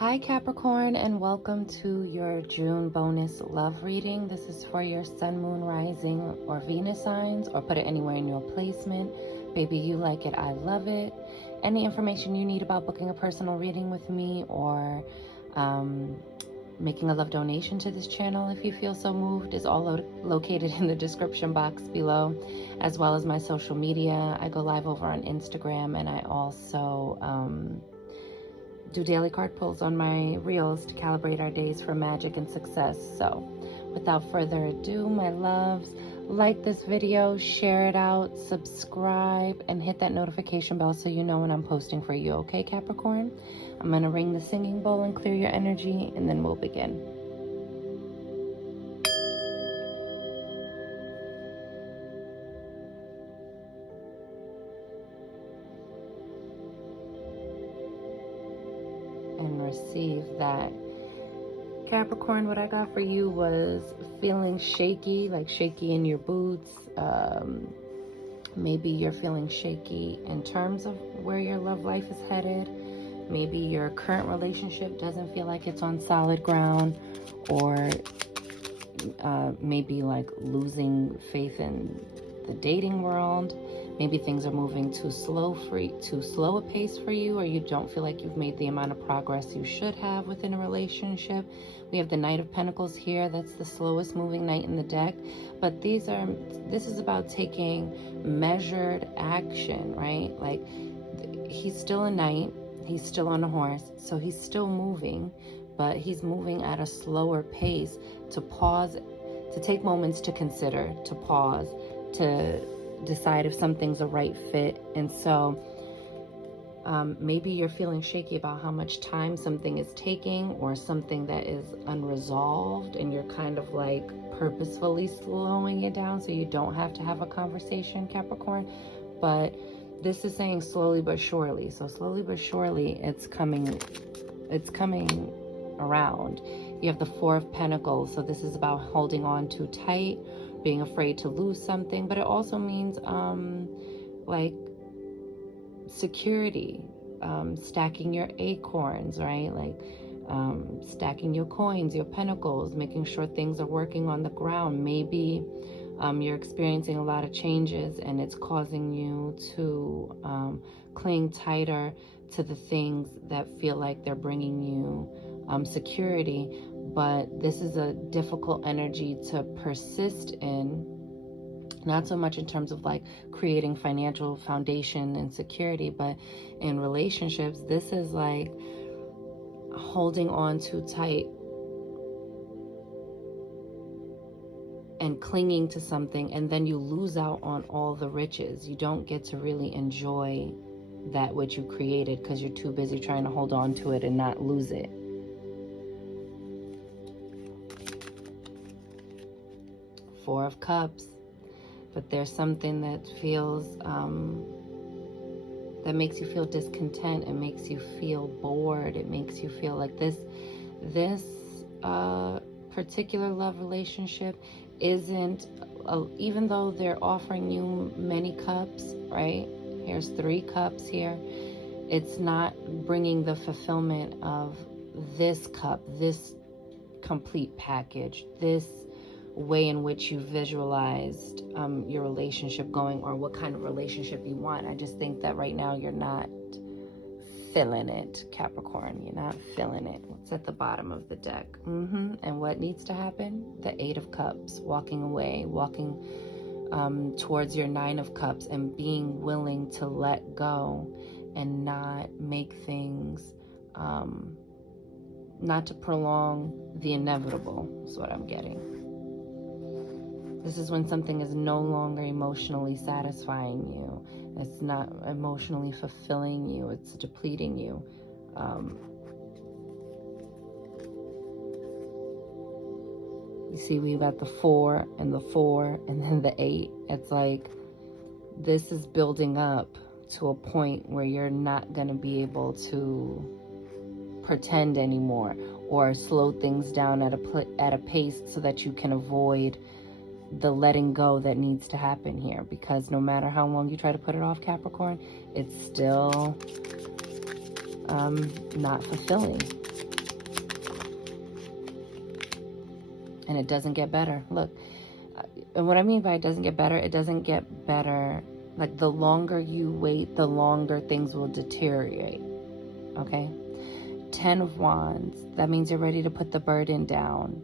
Hi Capricorn, and welcome to your June bonus love reading. This is for your sun, moon, rising, or Venus signs, or put it anywhere in your placement. Baby, you like it, I love it. Any information you need about booking a personal reading with me, or making a love donation to this channel if you feel so moved, is all located in the description box below, as well as my social media. I go live over on Instagram, and I also do daily card pulls on my reels to calibrate our days for magic and success. So without further ado, my loves, like this video, share it out, subscribe, and hit that notification bell so you know when I'm posting for you, okay, Capricorn? I'm gonna ring the singing bowl and clear your energy, and then we'll begin. And receive that. Capricorn, what I got for you was feeling shaky, like shaky in your boots. Maybe you're feeling shaky in terms of where your love life is headed. Maybe your current relationship doesn't feel like it's on solid ground, or maybe like losing faith in the dating world. Maybe things are moving too slow a pace for you, or you don't feel like you've made the amount of progress you should have within a relationship. We have the Knight of Pentacles here. That's the slowest moving knight in the deck. But this is about taking measured action, right? Like, he's still a knight. He's still on a horse, so he's still moving, but he's moving at a slower pace, to pause, to take moments to consider, to pause, to decide if something's a right fit. And so maybe you're feeling shaky about how much time something is taking, or something that is unresolved, and you're kind of like purposefully slowing it down so you don't have to have a conversation, Capricorn. But this is saying slowly but surely. So slowly but surely it's coming around. You have the Four of Pentacles, so this is about holding on too tight, being afraid to lose something, but it also means like security, stacking your acorns, right? Like stacking your coins, your pentacles, making sure things are working on the ground. Maybe you're experiencing a lot of changes, and it's causing you to cling tighter to the things that feel like they're bringing you security. But this is a difficult energy to persist in, not so much in terms of like creating financial foundation and security, but in relationships, this is like holding on too tight and clinging to something, and then you lose out on all the riches. You don't get to really enjoy that which you created because you're too busy trying to hold on to it and not lose it. Four of Cups. But there's something that feels that makes you feel discontent. It makes you feel bored. It makes you feel like this particular love relationship isn't, even though they're offering you many cups, right? Here's 3 cups here. It's not bringing the fulfillment of this cup, this complete package, this way in which you visualized your relationship going, or what kind of relationship you want. I just think that right now you're not feeling it, Capricorn. You're not feeling it. What's at the bottom of the deck? And what needs to happen? The 8 of Cups. Walking away, walking towards your 9 of Cups, and being willing to let go and not make things, not to prolong the inevitable is what I'm getting. This is when something is no longer emotionally satisfying you. It's not emotionally fulfilling you. It's depleting you. You see, we've got the 4 and the 4 and then the 8. It's like this is building up to a point where you're not going to be able to pretend anymore, or slow things down at a pace so that you can avoid the letting go that needs to happen here. Because no matter how long you try to put it off, Capricorn, it's still not fulfilling. And it doesn't get better. Look, and what I mean by it doesn't get better, it doesn't get better. Like, the longer you wait, the longer things will deteriorate. Okay? 10 of Wands. That means you're ready to put the burden down.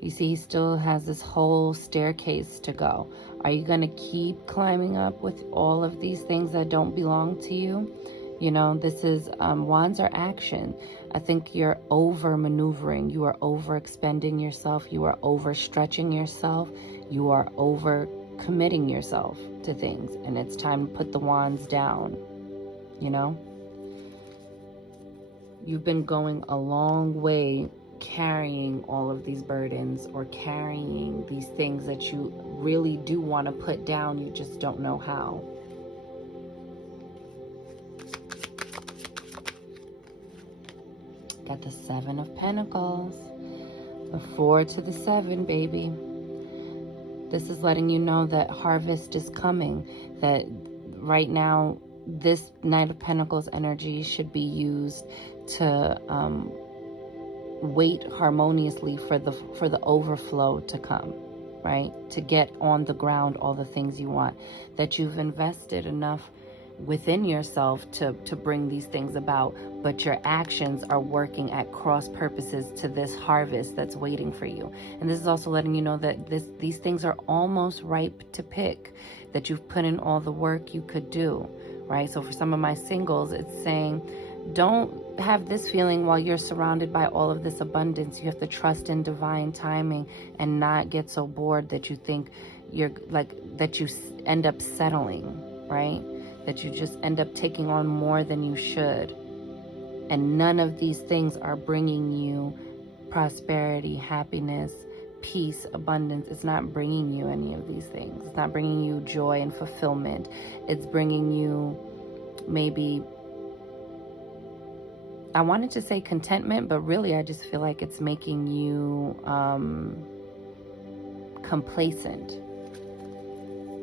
You see, he still has this whole staircase to go. Are you going to keep climbing up with all of these things that don't belong to you? You know, this is, Wands are action. I think you're over maneuvering. You are over expending yourself. You are overstretching yourself. You are over committing yourself to things. And it's time to put the wands down, you know? You've been going a long way carrying all of these burdens, or carrying these things that you really do want to put down. You just don't know how. Got the 7 of Pentacles. The 4 to the 7, baby. This is letting you know that harvest is coming. That right now, this Knight of Pentacles energy should be used to wait harmoniously for the overflow to come, right? To get on the ground all the things you want. That you've invested enough within yourself to bring these things about, but your actions are working at cross purposes to this harvest that's waiting for you. And this is also letting you know that these things are almost ripe to pick, that you've put in all the work you could do, right? So for some of my singles, it's saying, don't have this feeling while you're surrounded by all of this abundance. You have to trust in divine timing and not get so bored that you think that you end up settling, right? That you just end up taking on more than you should. And none of these things are bringing you prosperity, happiness, peace, abundance. It's not bringing you any of these things. It's not bringing you joy and fulfillment. It's bringing you maybe, I wanted to say contentment, but really I just feel like it's making you complacent.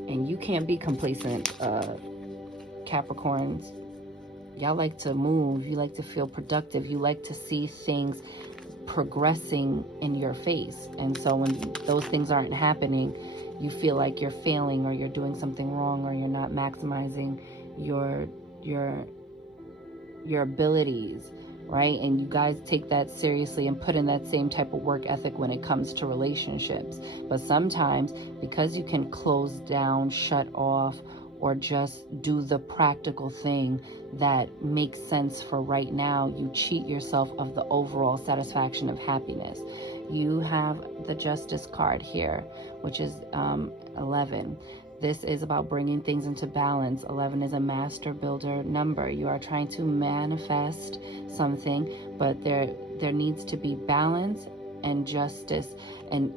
And you can't be complacent, Capricorns. Y'all like to move. You like to feel productive. You like to see things progressing in your face. And so when those things aren't happening, you feel like you're failing, or you're doing something wrong, or you're not maximizing your abilities, right? And you guys take that seriously and put in that same type of work ethic when it comes to relationships. But sometimes, because you can close down, shut off, or just do the practical thing that makes sense for right now, you cheat yourself of the overall satisfaction of happiness. You have the Justice card here, which is 11. This is about bringing things into balance. 11 is a master builder number. You are trying to manifest something, but there needs to be balance and justice. And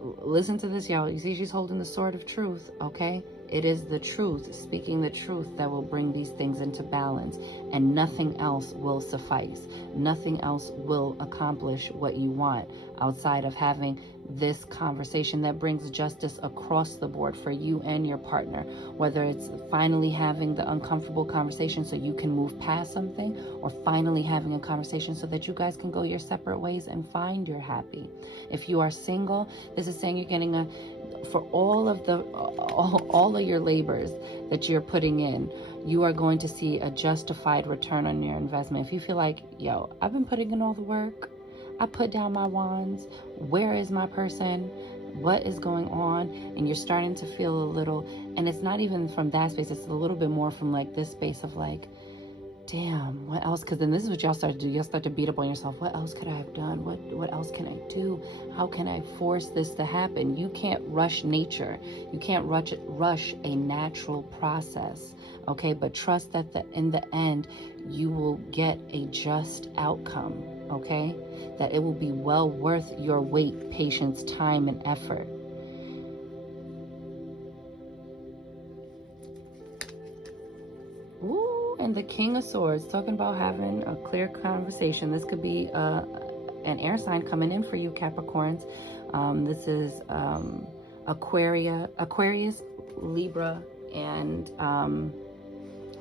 listen to this, y'all. You see, she's holding the sword of truth, okay? It is the truth, speaking the truth, that will bring these things into balance, and nothing else will suffice. Nothing else will accomplish what you want outside of having this conversation that brings justice across the board for you and your partner. Whether it's finally having the uncomfortable conversation so you can move past something, or finally having a conversation so that you guys can go your separate ways and find your happy. If you are single, this is saying you're getting for all of your labors that you're putting in, you are going to see a justified return on your investment. If you feel like, yo, I've been putting in all the work, I put down my wands, where is my person? What is going on? And you're starting to feel a little, and it's not even from that space, it's a little bit more from like this space of like, damn, what else? Because then this is what y'all start to do. Y'all start to beat up on yourself. What else could I have done? What else can I do? How can I force this to happen? You can't rush nature. You can't rush a natural process, okay? But trust that in the end, you will get a just outcome, okay? That it will be well worth your wait, patience, time, and effort. Ooh. And the King of Swords, talking about having a clear conversation. This could be an air sign coming in for you, Capricorns. This is Aquarius, Libra, and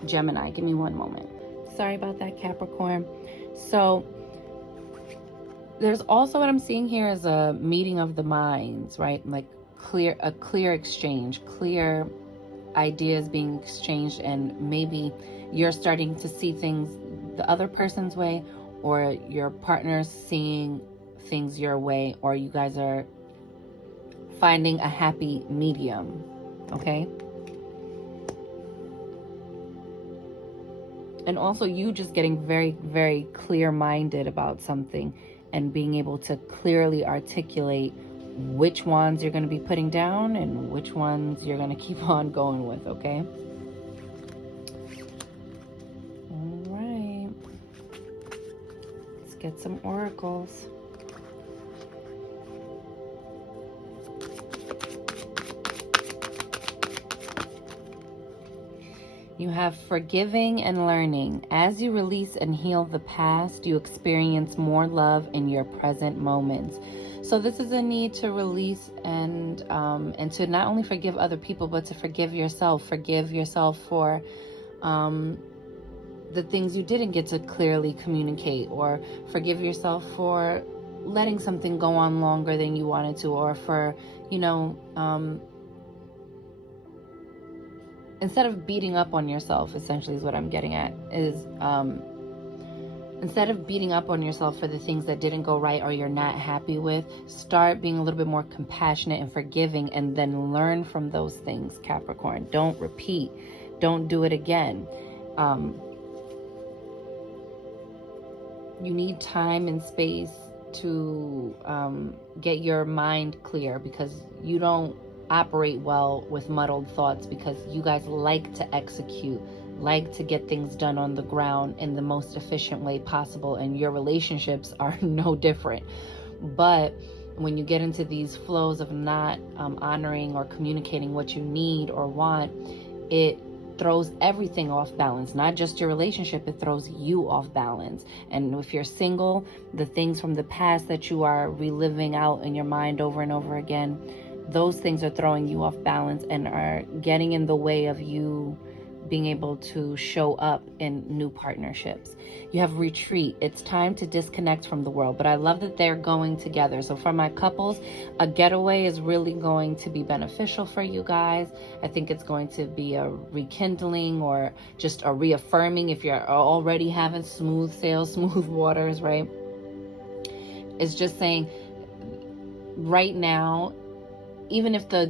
Gemini. Give me one moment. Sorry about that, Capricorn. So there's also what I'm seeing here is a meeting of the minds, right? Like a clear exchange, clear ideas being exchanged, and maybe you're starting to see things the other person's way, or your partner's seeing things your way, or you guys are finding a happy medium, okay? And also you just getting very, very clear-minded about something and being able to clearly articulate which ones you're going to be putting down and which ones you're going to keep on going with, okay? All right. Let's get some oracles. You have forgiving and learning. As you release and heal the past, you experience more love in your present moments. So this is a need to release and to not only forgive other people, but to forgive yourself. Forgive yourself for the things you didn't get to clearly communicate, or forgive yourself for letting something go on longer than you wanted to, or for, instead of beating up on yourself, essentially is what I'm getting at, is instead of beating up on yourself for the things that didn't go right or you're not happy with, start being a little bit more compassionate and forgiving, and then learn from those things, Capricorn. Don't repeat. Don't do it again. You need time and space to get your mind clear, because you don't operate well with muddled thoughts, because you guys like to execute, like to get things done on the ground in the most efficient way possible, and your relationships are no different. But when you get into these flows of not honoring or communicating what you need or want, it throws everything off balance. Not just your relationship, it throws you off balance. And if you're single, the things from the past that you are reliving out in your mind over and over again, those things are throwing you off balance and are getting in the way of you being able to show up in new partnerships. You have retreat. It's time to disconnect from the world, but I love that they're going together. So for my couples, a getaway is really going to be beneficial for you guys. I think it's going to be a rekindling or just a reaffirming if you're already having smooth sails, smooth waters, right? It's just saying right now, even if the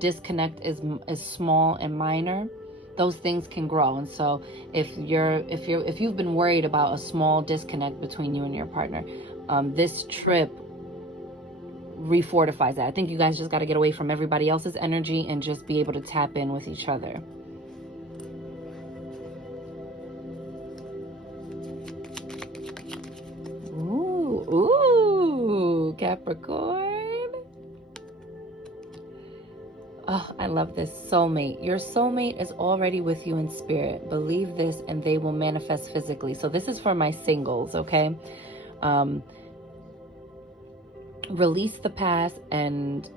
disconnect is small and minor, those things can grow. And so if you've been worried about a small disconnect between you and your partner, this trip refortifies that. I think you guys just got to get away from everybody else's energy and just be able to tap in with each other. Ooh, Capricorn. Oh, I love this. Soulmate. Your soulmate is already with you in spirit. Believe this and they will manifest physically. So this is for my singles, okay? Release the past and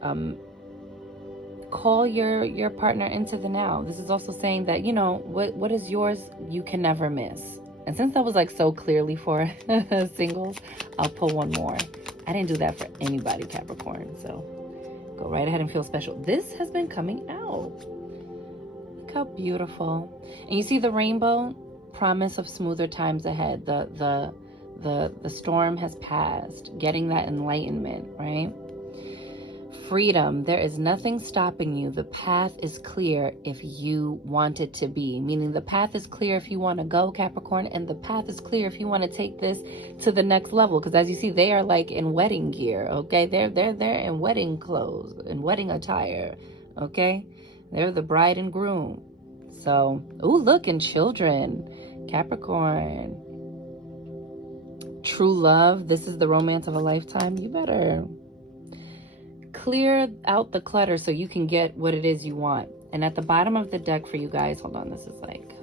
call your partner into the now. This is also saying that, what is yours, you can never miss. And since that was like so clearly for singles, I'll pull one more. I didn't do that for anybody, Capricorn, so go right ahead and feel special. This has been coming out. Look how beautiful. And you see the rainbow? Promise of smoother times ahead. The storm has passed. Getting that enlightenment, right? Freedom. There is nothing stopping you. The path is clear if you want it to be. Meaning the path is clear if you want to go, Capricorn, and the path is clear if you want to take this to the next level. Because as you see, they are like in wedding gear, okay? They're in wedding clothes, in wedding attire, okay? They're the bride and groom. So, ooh, look, and children, Capricorn. True love. This is the romance of a lifetime. You better clear out the clutter so you can get what it is you want. And at the bottom of the deck for you guys, hold on, this is like,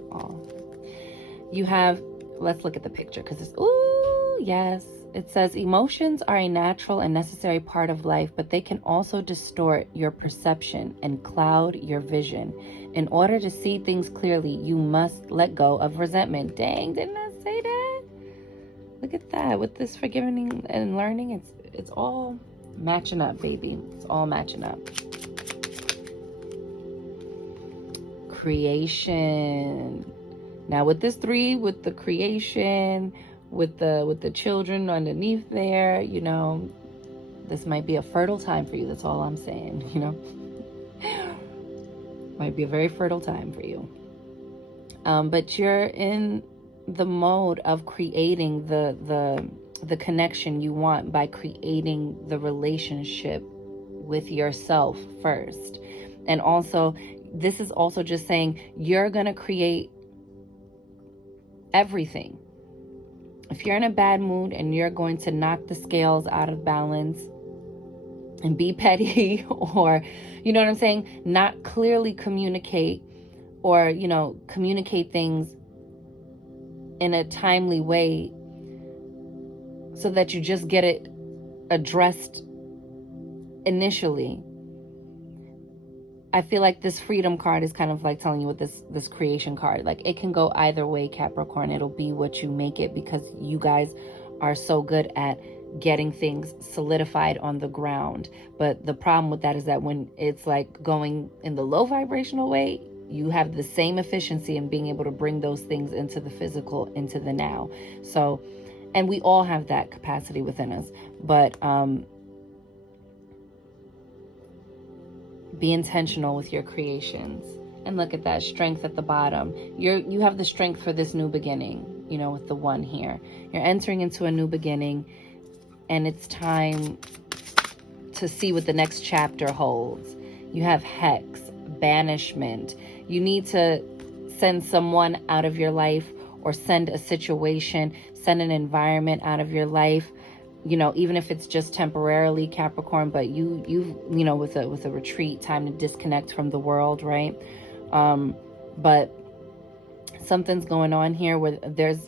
you have, let's look at the picture because it's, ooh, yes. It says emotions are a natural and necessary part of life, but they can also distort your perception and cloud your vision. In order to see things clearly, you must let go of resentment. Dang, didn't I say that? Look at that. With this forgiving and learning, it's all matching up, baby. It's all matching up. Creation. Now with this 3, with the creation, with the children underneath there, you know, this might be a fertile time for you. That's all I'm saying, you know. Might be a very fertile time for you. But you're in the mode of creating the connection you want by creating the relationship with yourself first. And also, this is also just saying you're going to create everything. If you're in a bad mood and you're going to knock the scales out of balance and be petty, or, you know what I'm saying, not clearly communicate, or, you know, communicate things in a timely way so that you just get it addressed initially. I feel like this freedom card is kind of like telling you with this creation card, like it can go either way, Capricorn. It'll be what you make it, because you guys are so good at getting things solidified on the ground. But the problem with that is that when it's like going in the low vibrational way, you have the same efficiency in being able to bring those things into the physical, into the now. So, and we all have that capacity within us, but be intentional with your creations. And look at that strength at the bottom. You have the strength for this new beginning, you know, with the 1 here. You're entering into a new beginning, and it's time to see what the next chapter holds. You have hex, banishment. You need to send someone out of your life, or send a situation, send an environment out of your life. You know, even if it's just temporarily, Capricorn, but you know, with a retreat, time to disconnect from the world, right? But something's going on here where there's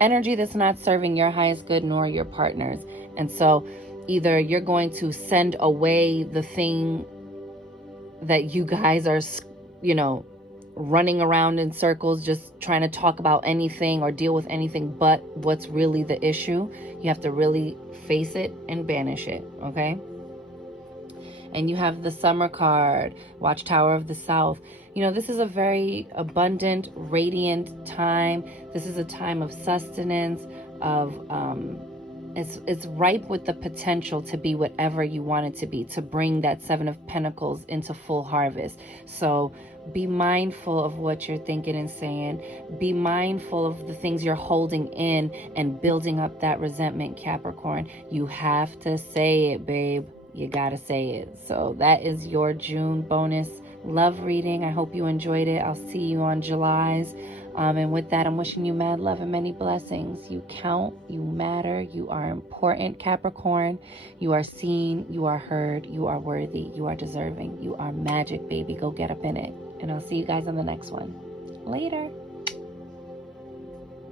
energy that's not serving your highest good nor your partner's. And so either you're going to send away the thing that you guys are, you know, running around in circles, just trying to talk about anything or deal with anything but what's really the issue. You have to really face it and banish it, okay? And you have the Summer card, Watchtower of the South. You know, this is a very abundant, radiant time. This is a time of sustenance, of it's ripe with the potential to be whatever you want it to be, to bring that 7 of Pentacles into full harvest. So be mindful of what you're thinking and saying. Be mindful of the things you're holding in and building up that resentment, Capricorn. You have to say it, babe. You gotta say it. So that is your June bonus love reading. I hope you enjoyed it. I'll see you on July's. And with that, I'm wishing you mad love and many blessings. You count, you matter, you are important, Capricorn. You are seen, you are heard, you are worthy, you are deserving, you are magic, baby. Go get up in it. And I'll see you guys on the next one. Later.